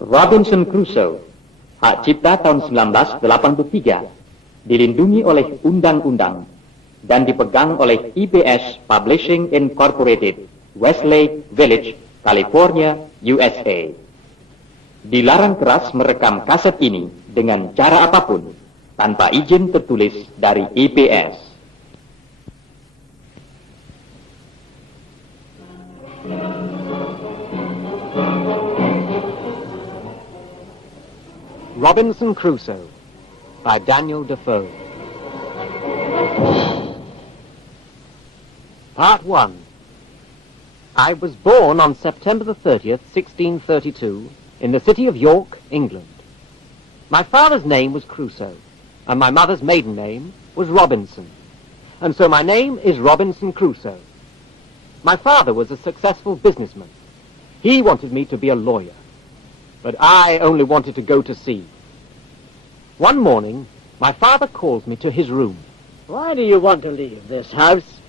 Robinson Crusoe, hak cipta tahun 1983, dilindungi oleh undang-undang dan dipegang oleh IBS Publishing Incorporated, Westlake Village, California, USA. Dilarang keras merekam kaset ini dengan cara apapun, tanpa izin tertulis dari IBS. Robinson Crusoe by Daniel Defoe. Part 1. I was born on September the 30th, 1632, in the city of York, England. My father's name was Crusoe, and my mother's maiden name was Robinson, and so my name is Robinson Crusoe. My father was a successful businessman. He wanted me to be a lawyer, but I only wanted to go to sea. One morning, my father calls me to his room. Why do you want to leave this house?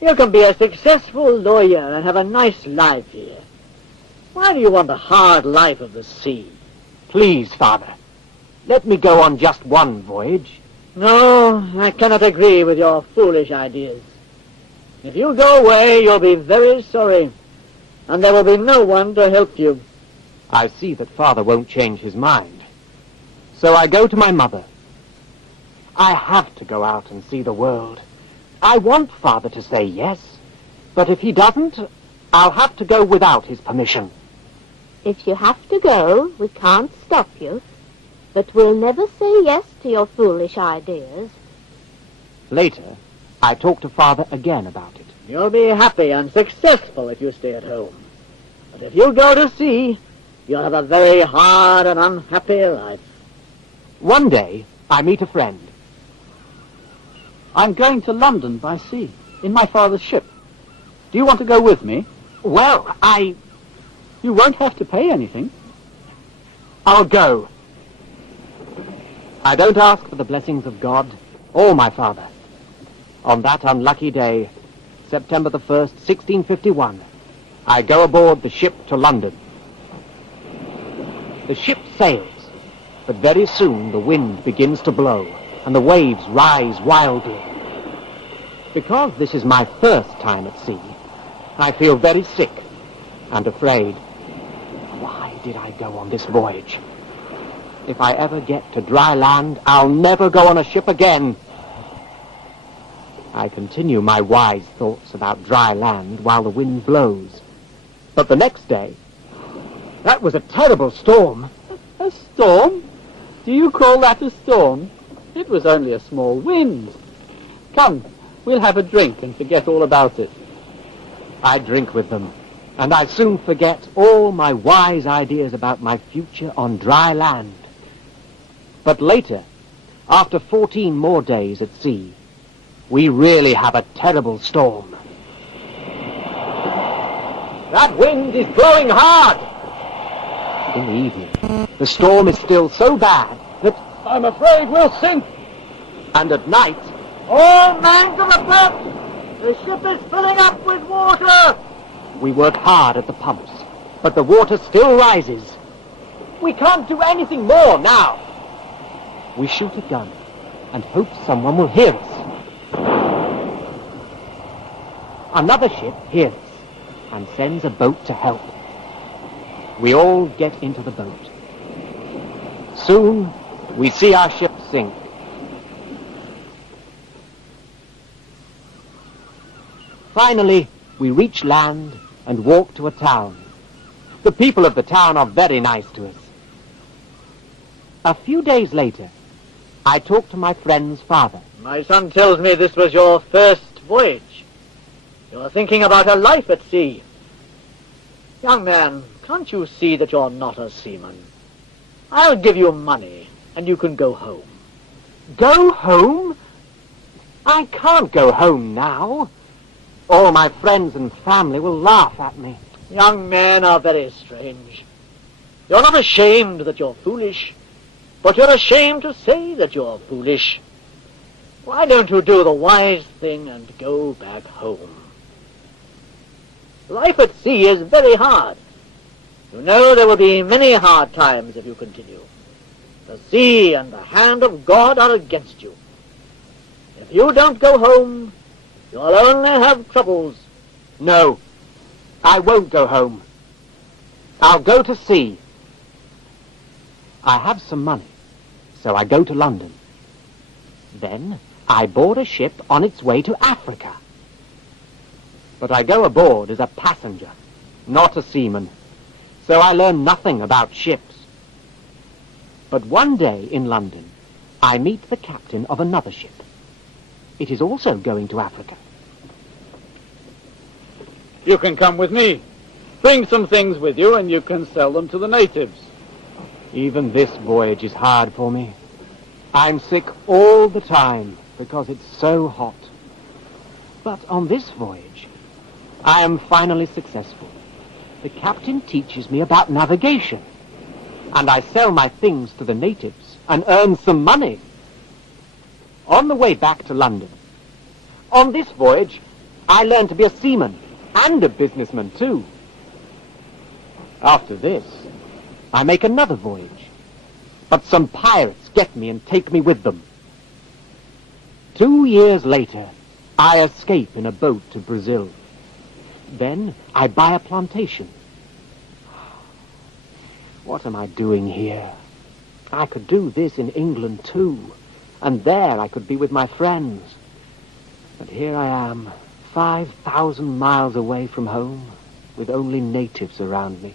You can be a successful lawyer and have a nice life here. Why do you want the hard life of the sea? Please, Father, let me go on just one voyage. No, I cannot agree with your foolish ideas. If you go away, you'll be very sorry, and there will be no one to help you. I see that Father won't change his mind. So I go to my mother. I have to go out and see the world. I want Father to say yes, but if he doesn't, I'll have to go without his permission. If you have to go, we can't stop you, but we'll never say yes to your foolish ideas. Later, I talk to Father again about it. You'll be happy and successful if you stay at home. But if you go to sea, you'll have a very hard and unhappy life. One day, I meet a friend. I'm going to London by sea, in my father's ship. Do you want to go with me? Well, You won't have to pay anything. I'll go. I don't ask for the blessings of God or my father. On that unlucky day, September the 1st, 1651, I go aboard the ship to London. The ship sails, but very soon the wind begins to blow and the waves rise wildly. Because this is my first time at sea, I feel very sick and afraid. Why did I go on this voyage? If I ever get to dry land, I'll never go on a ship again. I continue my wise thoughts about dry land while the wind blows. But the next day, that was a terrible storm. A storm? Do you call that a storm? It was only a small wind. Come, we'll have a drink and forget all about it. I drink with them, and I soon forget all my wise ideas about my future on dry land. But later, after 14 more days at sea, we really have a terrible storm. That wind is blowing hard! In the evening, the storm is still so bad that I'm afraid we'll sink. And at night, All men to the pumps! The ship is filling up with water! we work hard at the pumps, but the water still rises. We can't do anything more now. We shoot a gun and hope someone will hear us. Another ship hears us and sends a boat to help. We all get into the boat. Soon, we see our ship sink. Finally, we reach land and walk to a town. The people of the town are very nice to us. A few days later, I talk to my friend's father. My son tells me this was your first voyage. You're thinking about a life at sea. Young man, can't you see that you're not a seaman? I'll give you money, and you can go home. Go home? I can't go home now. All my friends and family will laugh at me. Young men are very strange. You're not ashamed that you're foolish, but you're ashamed to say that you're foolish. Why don't you do the wise thing and go back home? Life at sea is very hard. You know there will be many hard times if you continue. The sea and the hand of God are against you. If you don't go home, you'll only have troubles. No, I won't go home. I'll go to sea. I have some money, so I go to London. Then I board a ship on its way to Africa. But I go aboard as a passenger, not a seaman, so I learn nothing about ships. But one day in London, I meet the captain of another ship. It is also going to Africa. You can come with me. Bring some things with you and you can sell them to the natives. Even this voyage is hard for me. I'm sick all the time because it's so hot. But on this voyage, I am finally successful. The captain teaches me about navigation, and I sell my things to the natives and earn some money. On the way back to London, on this voyage, I learn to be a seaman and a businessman too. After this, I make another voyage, but some pirates get me and take me with them. 2 years later, I escape in a boat to Brazil. Then I buy a plantation. What am I doing here? I could do this in England too, and there I could be with my friends. But here I am, 5,000 miles away from home, with only natives around me.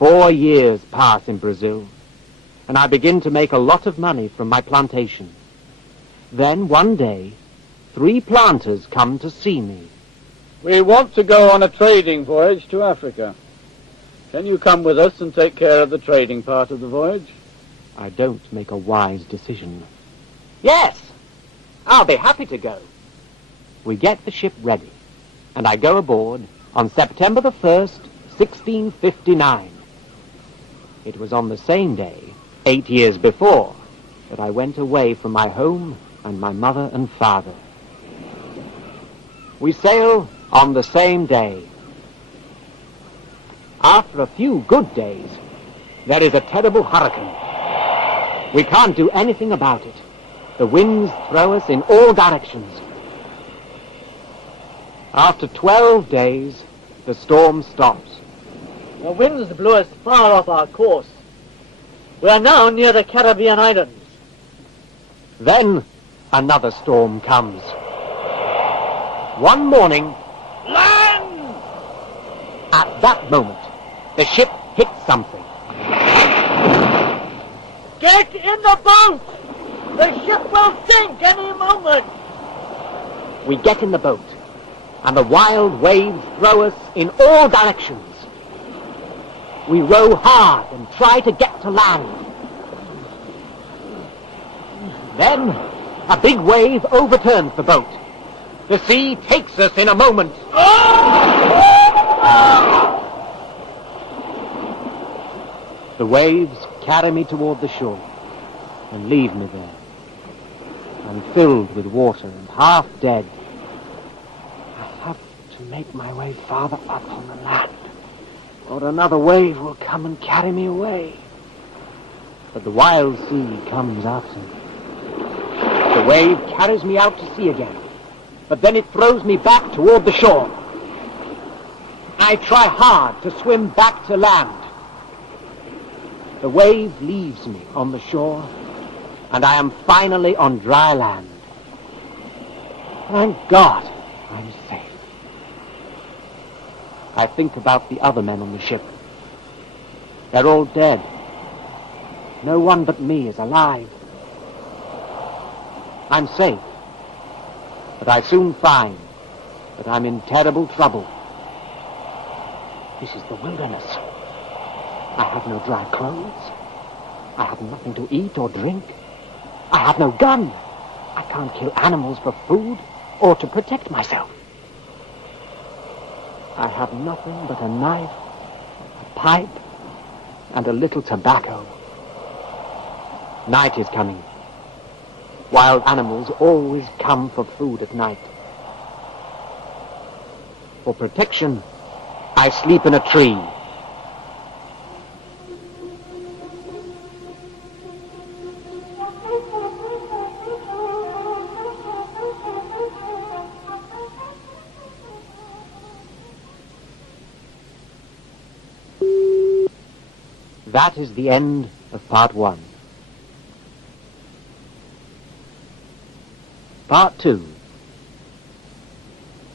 4 years pass in Brazil, and I begin to make a lot of money from my plantation. Then one day, 3 planters come to see me. We want to go on a trading voyage to Africa. Can you come with us and take care of the trading part of the voyage? I don't make a wise decision. Yes, I'll be happy to go. We get the ship ready, and I go aboard on September the 1st, 1659. It was on the same day, 8 years before, that I went away from my home and my mother and father. We sail on the same day. After a few good days, there is a terrible hurricane. We can't do anything about it. The winds throw us in all directions. After 12 days, the storm stops. The winds blew us far off our course. We are now near the Caribbean islands. Then another storm comes. One morning, Land! at that moment, the ship hits something. Get in the boat! The ship will sink any moment! We get in the boat, and the wild waves throw us in all directions. We row hard and try to get to land. Then, a big wave overturns the boat. The sea takes us in a moment. The waves carry me toward the shore and leave me there. I'm filled with water and half dead. I have to make my way farther up on the land, or another wave will come and carry me away. But the wild sea comes after me. The wave carries me out to sea again, but then it throws me back toward the shore. I try hard to swim back to land. The wave leaves me on the shore, and I am finally on dry land. Thank God, I'm safe. I think about the other men on the ship. They're all dead. No one but me is alive. I'm safe, but I soon find that I'm in terrible trouble. This is the wilderness. I have no dry clothes. I have nothing to eat or drink. I have no gun. I can't kill animals for food or to protect myself. I have nothing but a knife, a pipe, and a little tobacco. Night is coming. Wild animals always come for food at night. For protection, I sleep in a tree, that is the end of part 1. Part 2.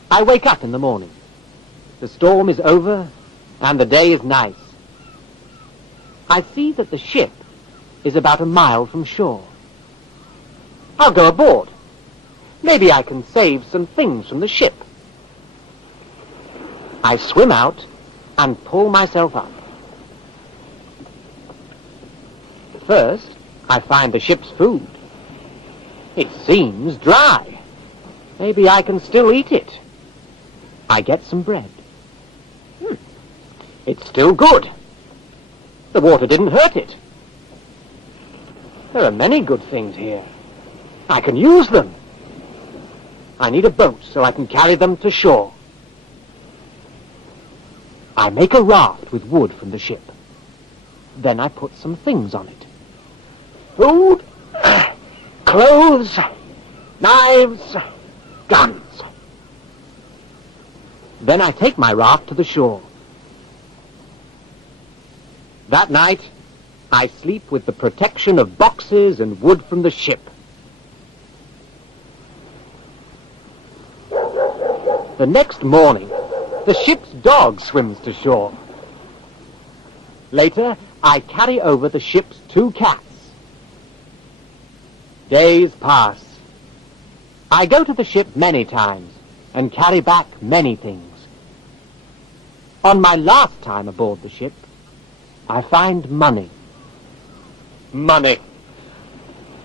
I wake up in the morning. The storm is over, and the day is nice. I see that the ship is about a mile from shore. I'll go aboard. Maybe I can save some things from the ship. I swim out and pull myself up. First, I find the ship's food. It seems dry. Maybe I can still eat it. I get some bread. It's still good. The water didn't hurt it. There are many good things here. I can use them. I need a boat so I can carry them to shore. I make a raft with wood from the ship. Then I put some things on it. Food, clothes, knives, guns. Then I take my raft to the shore. That night, I sleep with the protection of boxes and wood from the ship. The next morning, the ship's dog swims to shore. Later, I carry over the ship's 2 cats. Days pass. I go to the ship many times and carry back many things. On my last time aboard the ship, I find money. Money.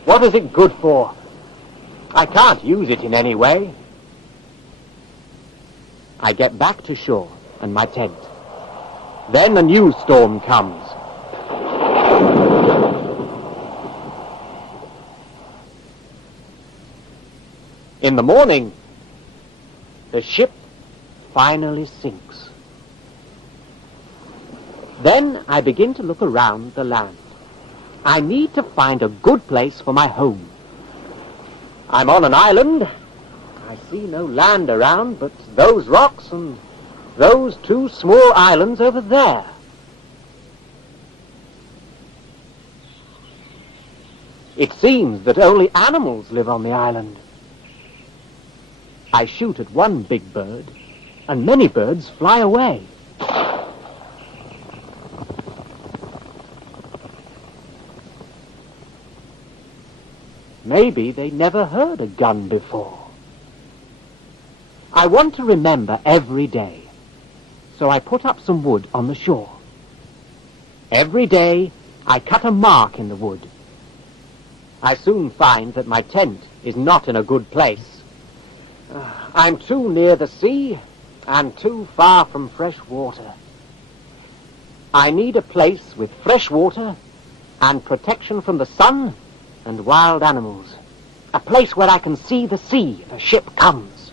What is it good for? I can't use it in any way. I get back to shore and my tent. Then a new storm comes. In the morning, the ship finally sinks. Then I begin to look around the land. I need to find a good place for my home. I'm on an island. I see no land around but those rocks and those 2 small islands over there. It seems that only animals live on the island. I shoot at one big bird, and many birds fly away. Maybe they never heard a gun before. I want to remember every day, so I put up some wood on the shore. Every day, I cut a mark in the wood. I soon find that my tent is not in a good place. I'm too near the sea and too far from fresh water. I need a place with fresh water and protection from the sun and wild animals. A place where I can see the sea if a ship comes.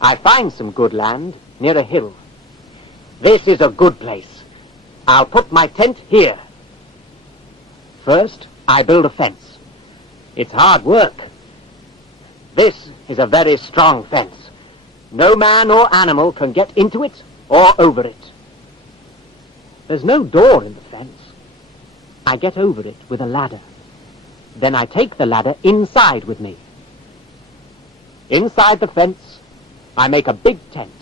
I find some good land near a hill. This is a good place. I'll put my tent here. First, I build a fence. It's hard work. This is a very strong fence. No man or animal can get into it or over it. There's no door in the fence. I get over it with a ladder. Then I take the ladder inside with me. Inside the fence, I make a big tent,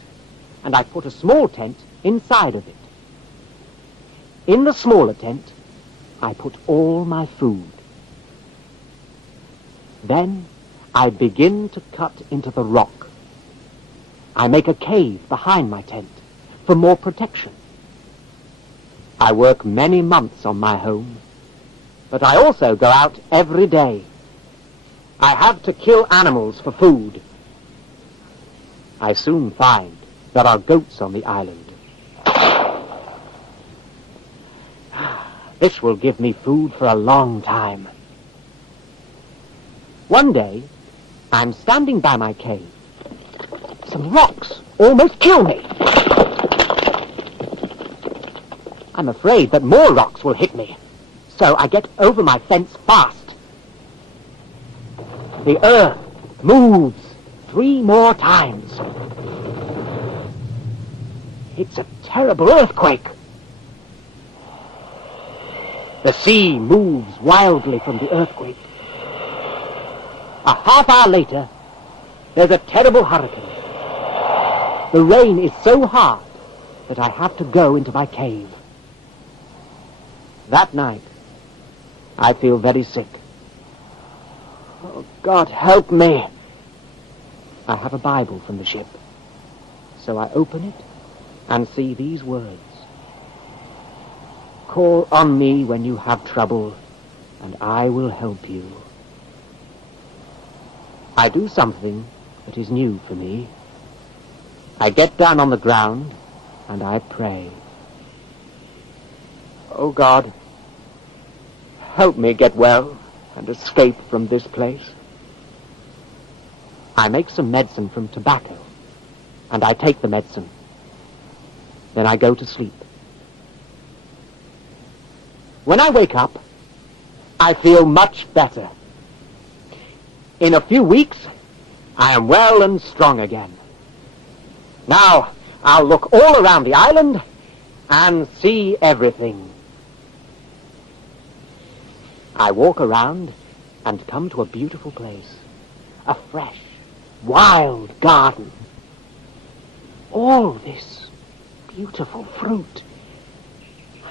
and I put a small tent inside of it. In the smaller tent, I put all my food. Then I begin to cut into the rock. I make a cave behind my tent for more protection. I work many months on my home, but I also go out every day. I have to kill animals for food. I soon find there are goats on the island. This will give me food for a long time. One day, I'm standing by my cave. Some rocks almost kill me. I'm afraid that more rocks will hit me, so I get over my fence fast. The earth moves 3 more times. It's a terrible earthquake. The sea moves wildly from the earthquake. A half hour later, there's a terrible hurricane. The rain is so hard that I have to go into my cave. That night, I feel very sick. Oh, God, help me. I have a Bible from the ship, so I open it and see these words. Call on me when you have trouble, and I will help you. I do something that is new for me. I get down on the ground and I pray. Oh God, help me get well and escape from this place. I make some medicine from tobacco, and I take the medicine. Then I go to sleep. When I wake up, I feel much better. In a few weeks, I am well and strong again. Now, I'll look all around the island and see everything. I walk around and come to a beautiful place. A fresh, wild garden. All this beautiful fruit.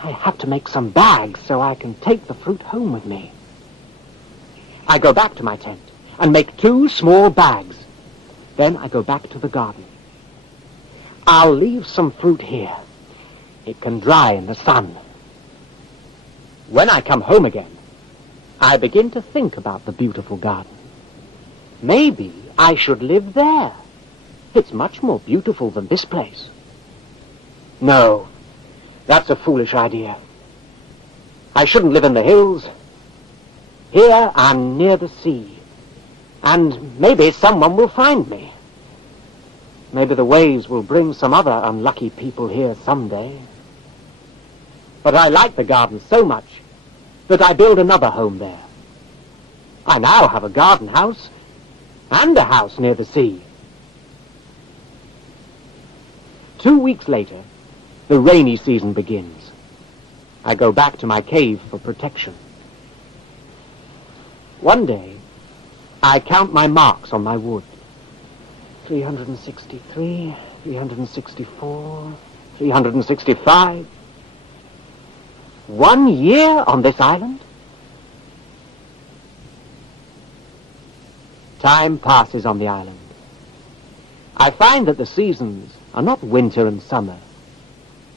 I have to make some bags so I can take the fruit home with me. I go back to my tent and make 2 small bags. Then I go back to the garden. I'll leave some fruit here. It can dry in the sun. When I come home again, I begin to think about the beautiful garden. Maybe I should live there. It's much more beautiful than this place. No, that's a foolish idea. I shouldn't live in the hills. Here I'm near the sea, and maybe someone will find me. Maybe the waves will bring some other unlucky people here someday. But I like the garden so much that I build another home there. I now have a garden house and a house near the sea. 2 weeks later, the rainy season begins. I go back to my cave for protection. One day, I count my marks on my wood. 363, 364, 365. 1 year on this island? Time passes on the island. I find that the seasons are not winter and summer,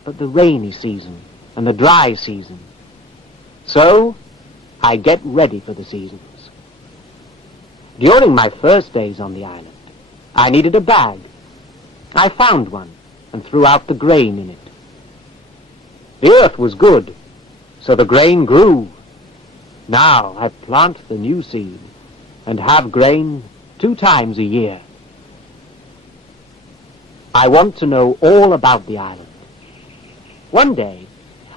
but the rainy season and the dry season. So, I get ready for the seasons. During my first days on the island, I needed a bag. I found one and threw out the grain in it. The earth was good, so the grain grew. Now I plant the new seed and have grain 2 times a year. I want to know all about the island. One day,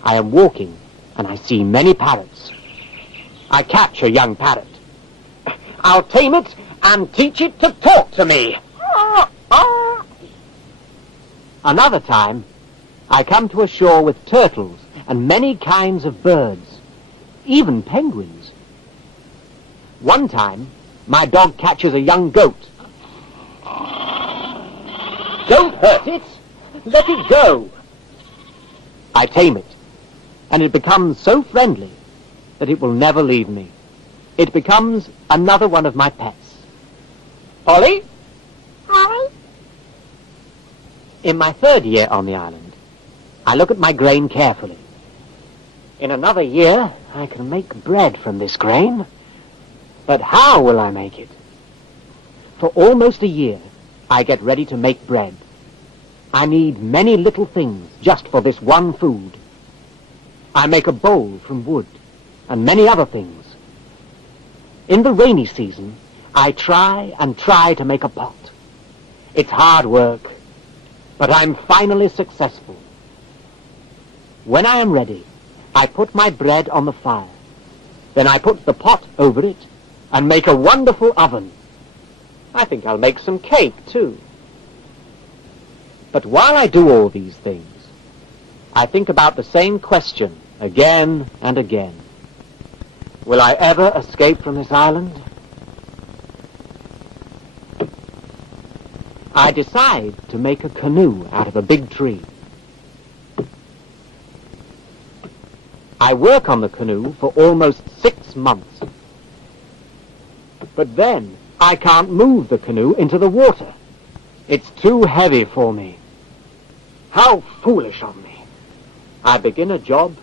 I am walking and I see many parrots. I catch a young parrot. I'll tame it and teach it to talk to me. Another time, I come to a shore with turtles and many kinds of birds, even penguins. One time, my dog catches a young goat. Don't hurt it! Let it go! I tame it, and it becomes so friendly that it will never leave me. It becomes another one of my pets. Polly? Harry? In my 3rd year on the island, I look at my grain carefully. In another year, I can make bread from this grain. But how will I make it? For almost a year, I get ready to make bread. I need many little things just for this one food. I make a bowl from wood and many other things. In the rainy season, I try and try to make a pot. It's hard work, but I'm finally successful. When I am ready, I put my bread on the fire. Then I put the pot over it and make a wonderful oven. I think I'll make some cake, too. But while I do all these things, I think about the same question again and again. Will I ever escape from this island? I decide to make a canoe out of a big tree. I work on the canoe for almost 6 months. But then I can't move the canoe into the water. It's too heavy for me. How foolish of me. I begin a job,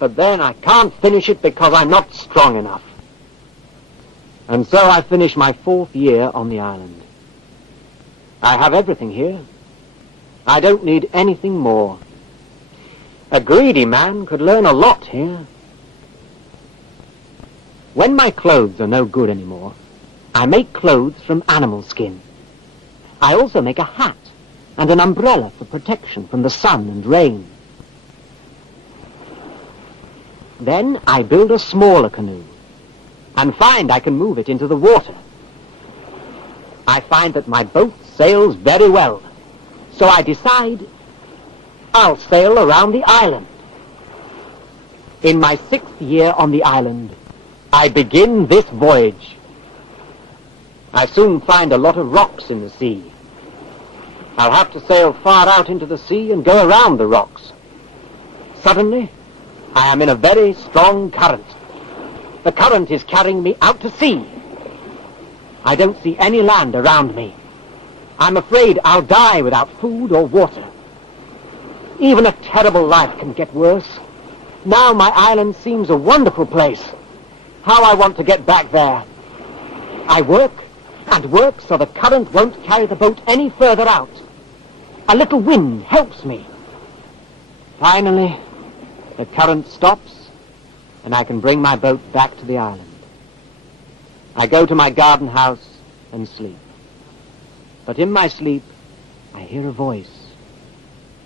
but then I can't finish it because I'm not strong enough. And so I finish my 4th year on the island. I have everything here. I don't need anything more. A greedy man could learn a lot here. When my clothes are no good anymore, I make clothes from animal skin. I also make a hat and an umbrella for protection from the sun and rain. Then I build a smaller canoe and find I can move it into the water. I find that my boat sails very well, so I decide I'll sail around the island. In my 6th year on the island, I begin this voyage. I soon find a lot of rocks in the sea. I'll have to sail far out into the sea and go around the rocks. Suddenly, I am in a very strong current. The current is carrying me out to sea. I don't see any land around me. I'm afraid I'll die without food or water. Even a terrible life can get worse. Now my island seems a wonderful place. How I want to get back there. I work and work so the current won't carry the boat any further out. A little wind helps me. Finally, the current stops and I can bring my boat back to the island. I go to my garden house and sleep. But in my sleep, I hear a voice.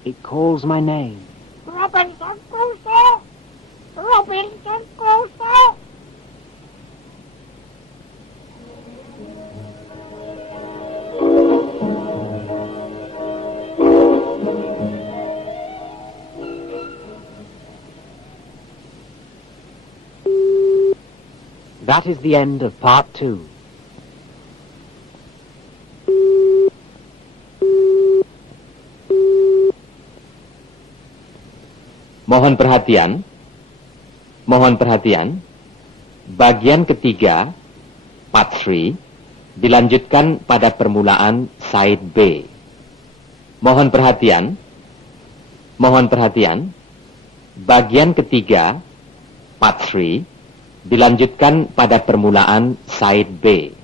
It calls my name. Robinson Crusoe! Robinson Crusoe! That is the end of part 2. Mohon perhatian, bagian ketiga, part 3, dilanjutkan pada permulaan side B. Mohon perhatian, bagian ketiga, part 3, dilanjutkan pada permulaan side B.